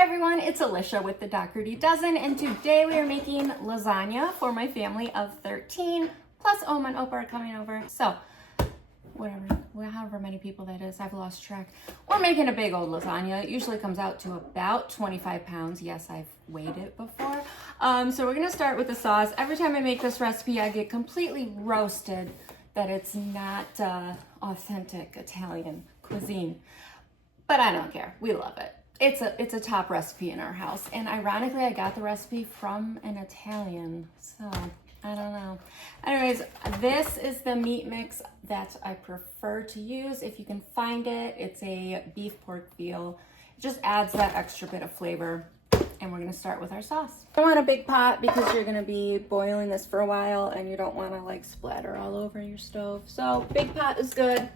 everyone, it's Alicia with the Dr. D Dozen, and today we are making lasagna for my family of 13, plus Oma and Opa are coming over. So, however many people that is, I've lost track. We're making a big old lasagna. It usually comes out to about 25 pounds. Yes, I've weighed it before. So we're gonna start with the sauce. Every time I make this recipe, I get completely roasted that it's not authentic Italian cuisine. But I don't care, we love it. It's a top recipe in our house. And ironically, I got the recipe from an Italian, so I don't know. Anyways, this is the meat mix that I prefer to use. If you can find it, it's a beef pork veal. It just adds that extra bit of flavor. And we're gonna start with our sauce. You don't want a big pot because you're gonna be boiling this for a while and you don't wanna like splatter all over your stove. So big pot is good.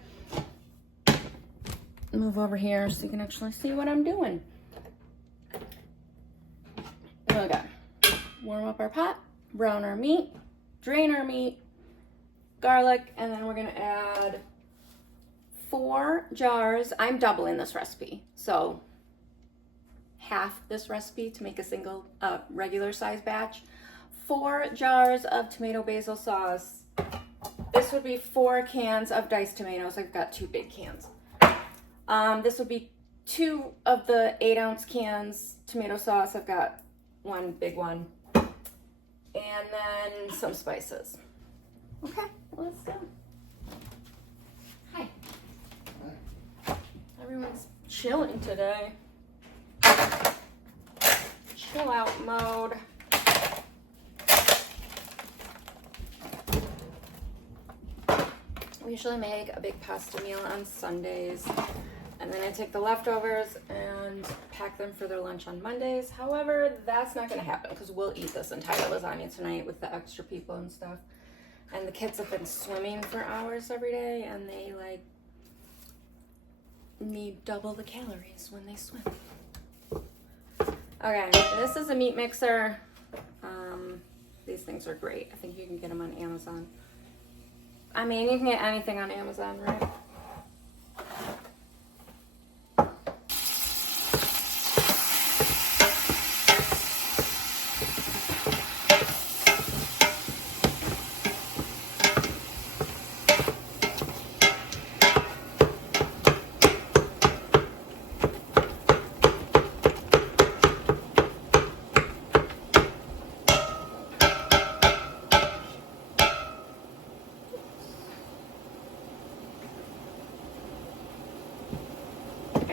Move over here so you can actually see what I'm doing. Okay, warm up our pot, brown our meat, drain our meat, garlic, and then we're gonna add 4 jars. I'm doubling this recipe, so half this recipe to make a single regular size batch. 4 jars of tomato basil sauce. This would be 4 cans of diced tomatoes. I've got 2 big cans. This would be 2 of the 8-ounce cans tomato sauce. I've got 1 big one. And then some spices. Okay, let's go. Hi. Everyone's chilling today. Chill out mode. We usually make a big pasta meal on Sundays, and then I take the leftovers and pack them for their lunch on Mondays. However, that's not gonna happen because we'll eat this entire lasagna tonight with the extra people and stuff. And the kids have been swimming for hours every day, and they like need double the calories when they swim. Okay, this is a meat mixer. These things are great. I think you can get them on Amazon. I mean, you can get anything on Amazon, right?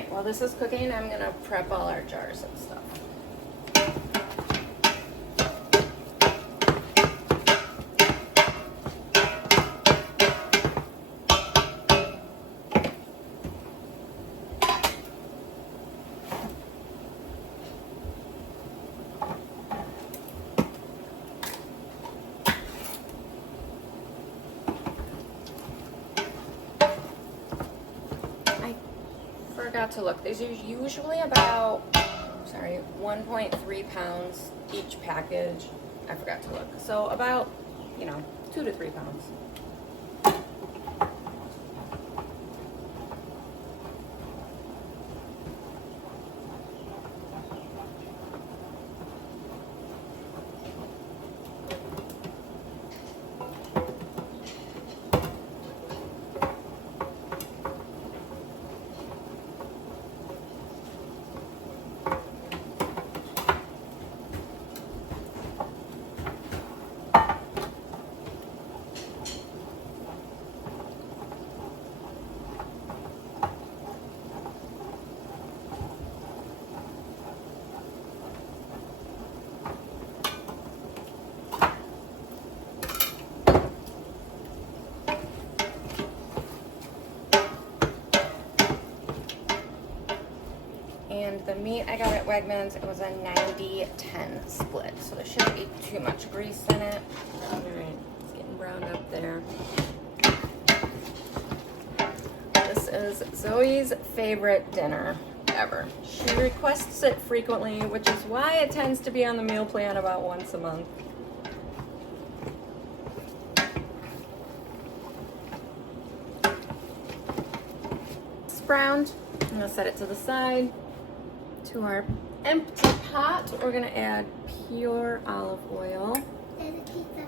While this is cooking, I'm gonna prep all our jars and stuff. Forgot to look. These are usually about 1.3 pounds each package. I forgot to look. So about 2 to 3 pounds. And the meat I got at Wegmans, it was a 90-10 split. So there shouldn't be too much grease in it. All right, it's getting browned up there. This is Zoe's favorite dinner ever. She requests it frequently, which is why it tends to be on the meal plan about once a month. It's browned. I'm gonna set it to the side. To our empty pot, we're gonna add pure olive oil. There's a pizza.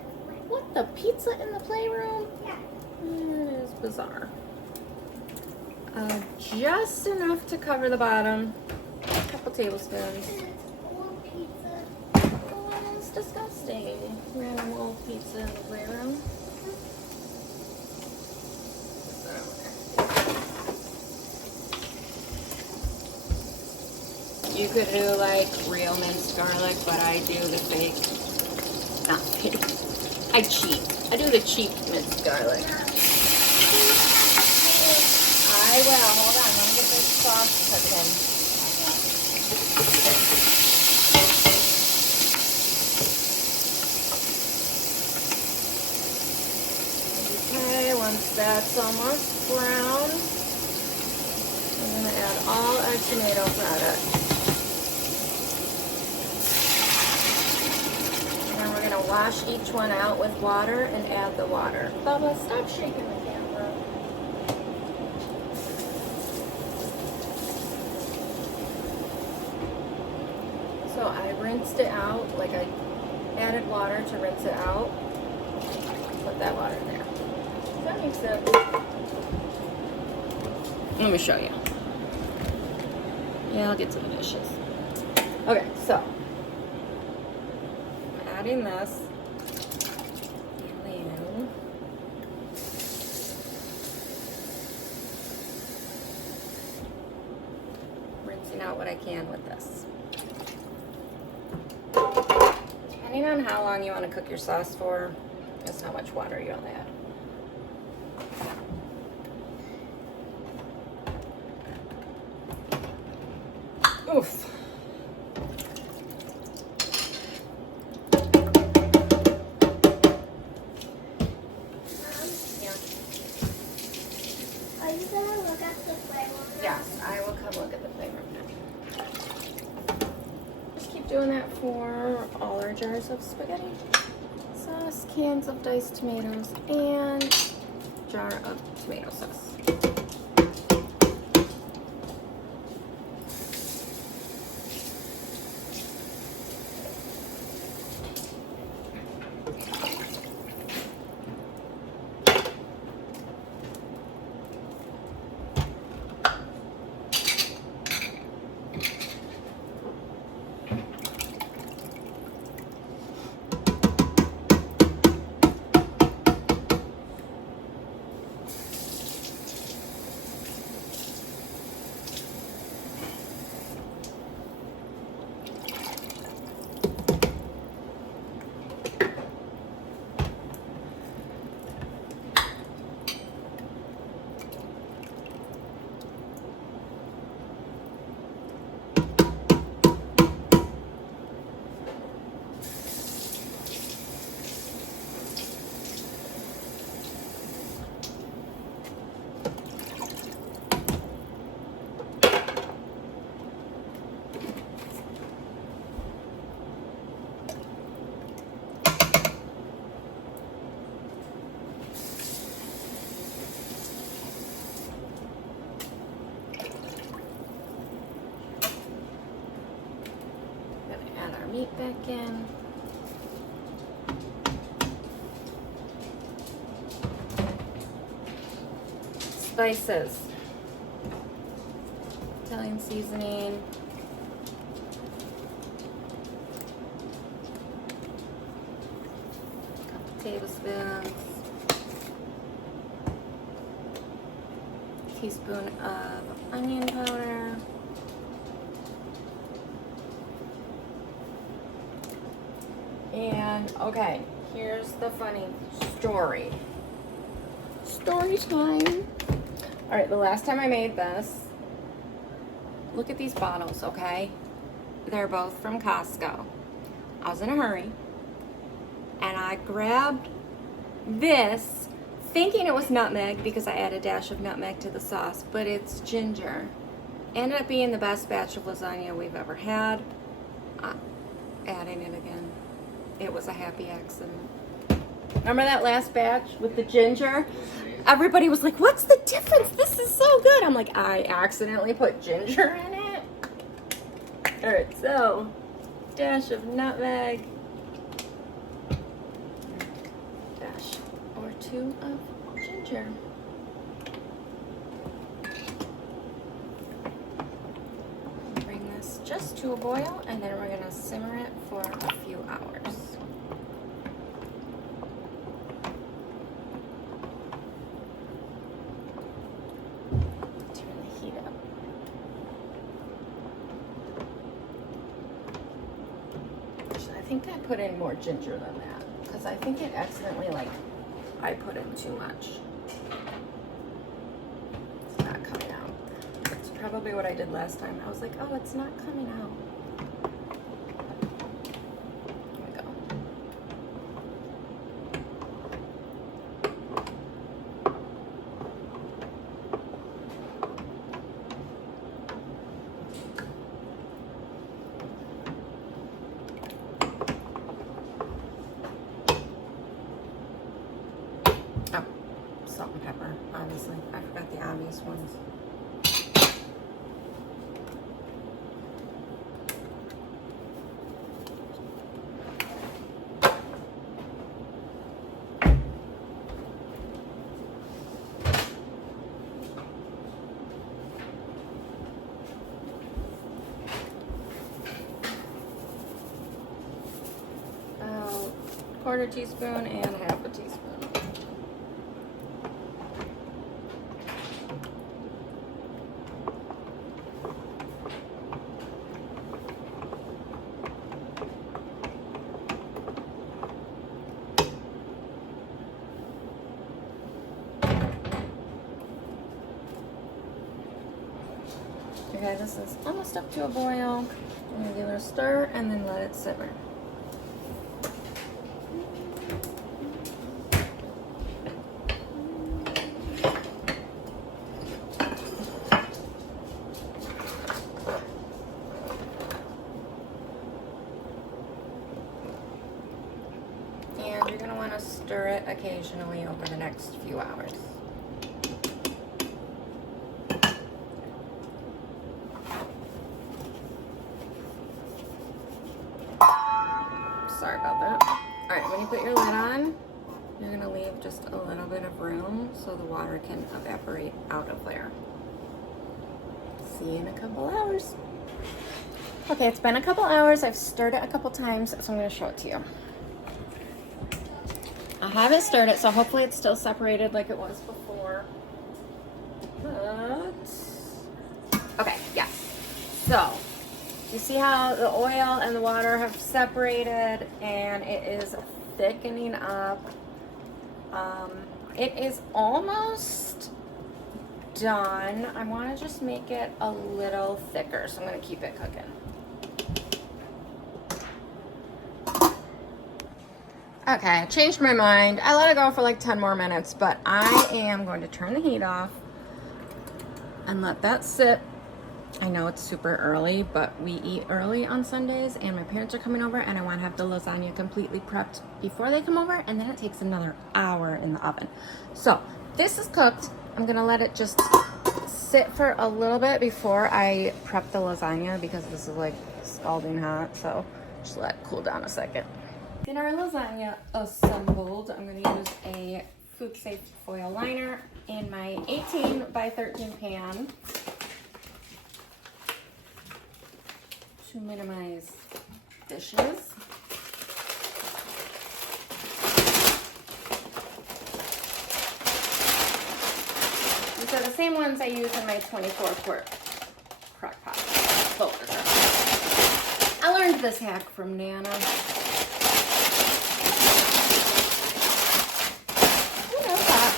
What, the pizza in the playroom? Yeah. It is bizarre. Just enough to cover the bottom. A couple tablespoons. And it's old pizza. Oh, that's disgusting. Random old pizza in the playroom. You could do like real minced garlic, but I do the fake. Not fake. I cheat. I do the cheap minced garlic. I will. Hold on. Let me get this sauce cooked in. Okay, once that's almost brown, I'm going to add all our tomato product. And we're going to wash each one out with water and add the water. Bubba, stop shaking the camera. So I rinsed it out, like I added water to rinse it out. Put that water in there. Does that make sense? Let me show you. Yeah, I'll get to the dishes. Okay, so I'm adding this. And then rinsing out what I can with this. Depending on how long you want to cook your sauce for, that's how much water you'll add. Oof. Yeah. Are you gonna look at the playroom now? Yes, I will come look at the playroom now. Just keep doing that for all our jars of spaghetti sauce, cans of diced tomatoes, and jar of tomato sauce. Add our meat back in. Spices. Italian seasoning. Couple tablespoons. Teaspoon of onion powder. And okay, here's the funny story. Story time. All right, the last time I made this, look at these bottles, okay? They're both from Costco. I was in a hurry, and I grabbed this thinking it was nutmeg because I add a dash of nutmeg to the sauce, but it's ginger. Ended up being the best batch of lasagna we've ever had. Adding it again. It was a happy accident. Remember that last batch with the ginger? Everybody was like, what's the difference? This is so good. I'm like, I accidentally put ginger in it. All right, so dash of nutmeg, dash or two of ginger. Bring this just to a boil, and then we're gonna simmer it for a few hours. Turn the heat up. Actually, I think I put in more ginger than that, because I think it accidentally, like, I put in too much. It's not coming out. That's probably what I did last time. I was like, oh, it's not coming out. Here we go. Oh, salt and pepper, obviously. I forgot the obvious ones. About quarter teaspoon and half a teaspoon. Okay, this is almost up to a boil. I'm gonna give it a stir and then let it simmer. And you're gonna wanna stir it occasionally over the next few hours. Sorry about that. All right, when you put your lid on, you're gonna leave just a little bit of room so the water can evaporate out of there. See you in a couple hours. Okay, it's been a couple hours. I've stirred it a couple times, so I'm gonna show it to you. I haven't stirred it, so hopefully it's still separated like it was before. But, okay, yes. So, you see how the oil and the water have separated and it is thickening up. It is almost done. I want to just make it a little thicker, so I'm going to keep it cooking. Okay, I changed my mind. I let it go for like 10 more minutes, but I am going to turn the heat off and let that sit. I know it's super early, but we eat early on Sundays and my parents are coming over and I want to have the lasagna completely prepped before they come over, and then it takes another hour in the oven. So this is cooked. I'm gonna let it just sit for a little bit before I prep the lasagna because this is like scalding hot, so just let it cool down a second. Get our lasagna assembled. I'm gonna use a food safe foil liner in my 18 by 13 pan to minimize dishes. These are the same ones I use in my 24-quart crock pot. I learned this hack from Nana. Who knows that?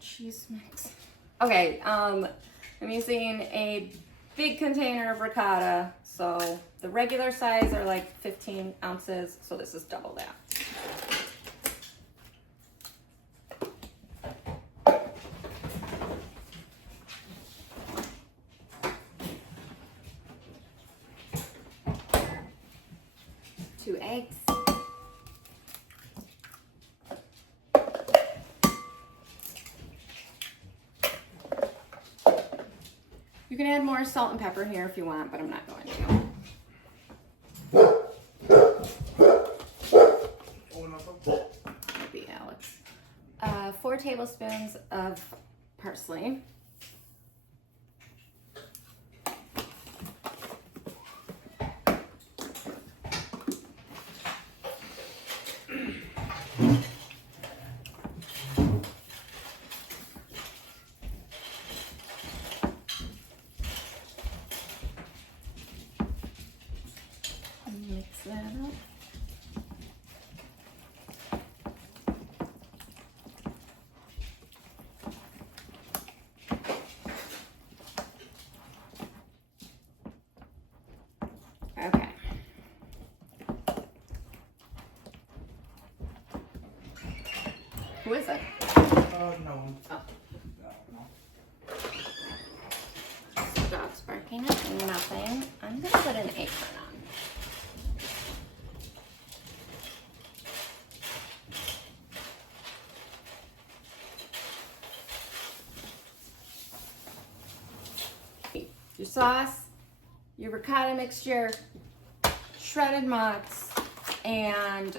Cheese mix. Okay, I'm using a big container of ricotta, So the regular size are like 15 ounces, so this is double that. 2 eggs. You can add more salt and pepper here if you want, but I'm not going to. Maybe Alex. 4 tablespoons of parsley. Mix that up. Okay. Who is it? No. Oh. No. Dog's barking at me, nothing. I'm gonna put an apron on. Your sauce, your ricotta mixture, shredded mozz, and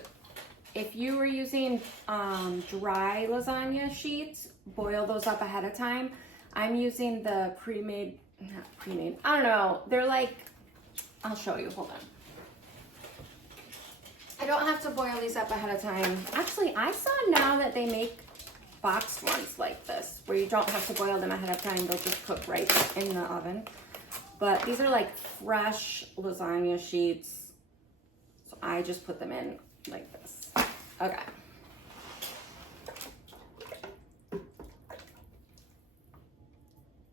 if you were using dry lasagna sheets, boil those up ahead of time. I'm using the pre-made, not pre-made, I don't know. They're like, I'll show you, hold on. I don't have to boil these up ahead of time. Actually, I saw now that they make boxed ones like this, where you don't have to boil them ahead of time. They'll just cook right in the oven. But these are like fresh lasagna sheets. So I just put them in like this. Okay.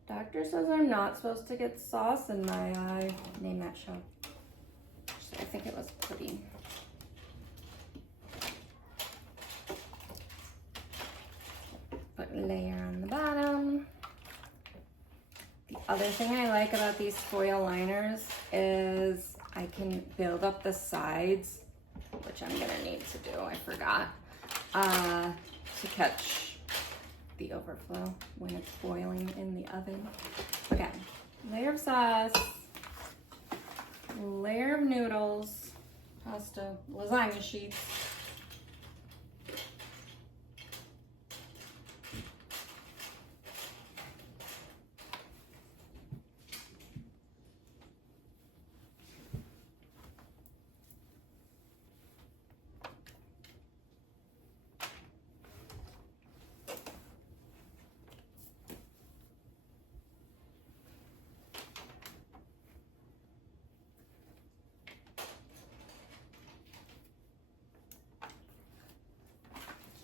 Doctor says I'm not supposed to get sauce in my eye. Name that show. Actually, I think it was pudding. Put a layer on the bottom. The other thing I like about these foil liners is I can build up the sides, which I'm gonna need to do, I forgot, to catch the overflow when it's boiling in the oven. Okay, layer of sauce, layer of noodles, pasta, lasagna sheets.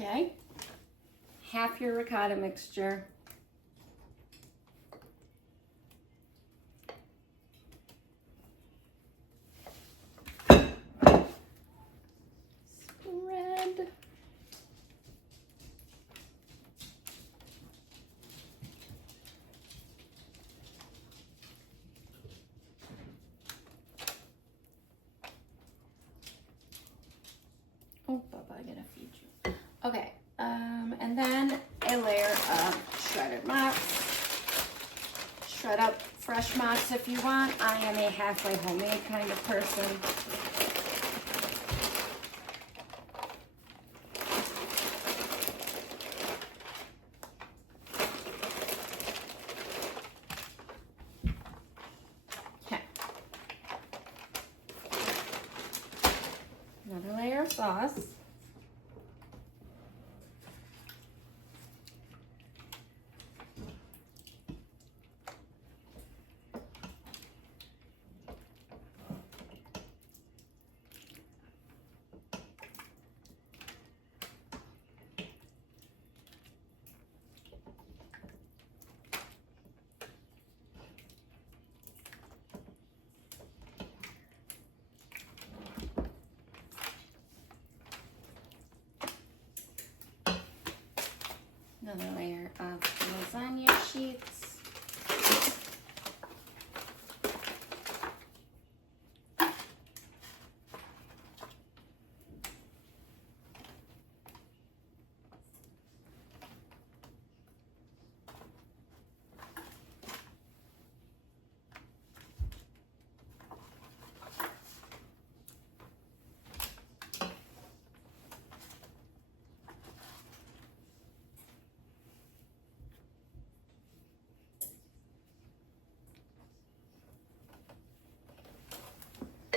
Okay, half your ricotta mixture. Spread. Oh, Bubba, I gotta feed you. Okay, and then a layer of shredded mozz. Shred up fresh mozz if you want. I am a halfway homemade kind of person. Okay. Another layer of sauce. Another layer of lasagna sheets.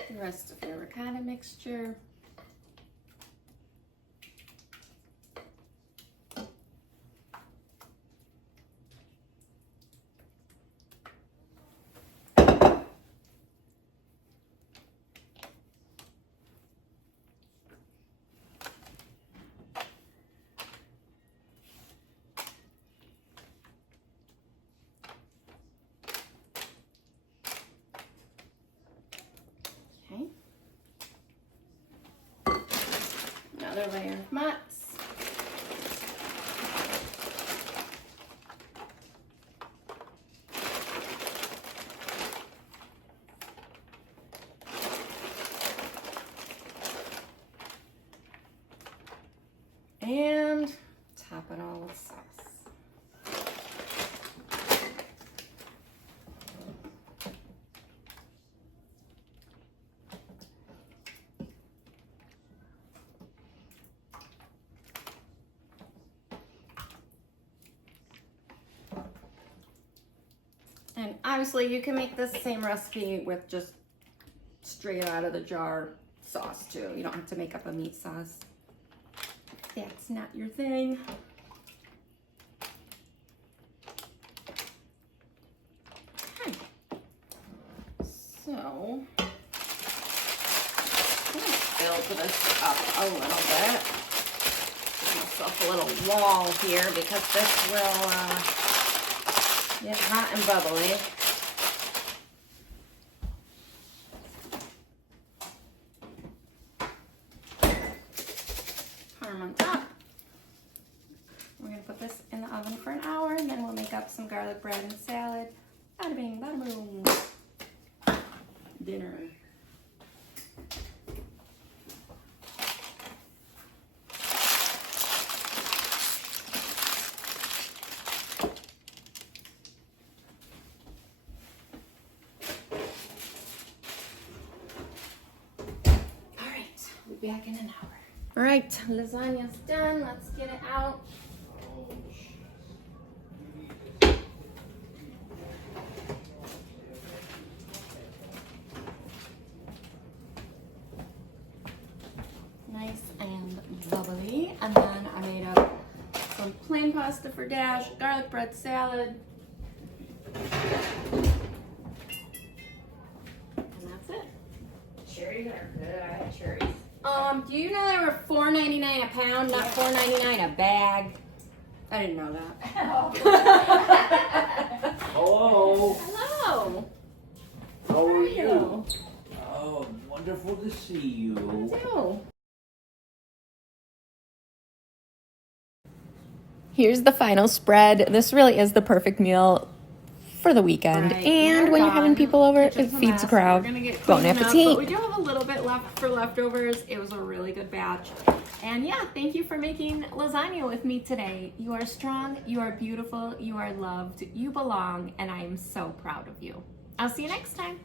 The rest of the ricotta mixture. Okay. Another layer of mutts. And top it all with sauce. And obviously you can make this same recipe with just straight out of the jar sauce too. You don't have to make up a meat sauce. If that's not your thing. Okay. So, I'm gonna fill this up a little bit. Give myself a little wall here because this will get hot and bubbly. Parm on top. We're gonna put this in the oven for an hour and then we'll make up some garlic bread and salad. Bada bing, bada boom. Dinner. Back in an hour. All right, lasagna's done. Let's get it out. Nice and bubbly. And then I made up some plain pasta for Dash, garlic bread salad. And that's it. Cherries are good. I had cherries. Do you know they were $4.99 a pound, not $4.99 a bag? I didn't know that. Hello. Hello. How are you? you? Oh, wonderful to see you. Do. Here's the final spread. This really is the perfect meal for the weekend. Right, And we're when you're having done. people over, it Kitchen's a feeds mess. a crowd. We're gonna get Bon cleaned up, appetit. but we do have a little bit left for leftovers. It was a really good batch. And yeah, thank you for making lasagna with me today. You are strong, you are beautiful, you are loved, you belong, and I am so proud of you. I'll see you next time.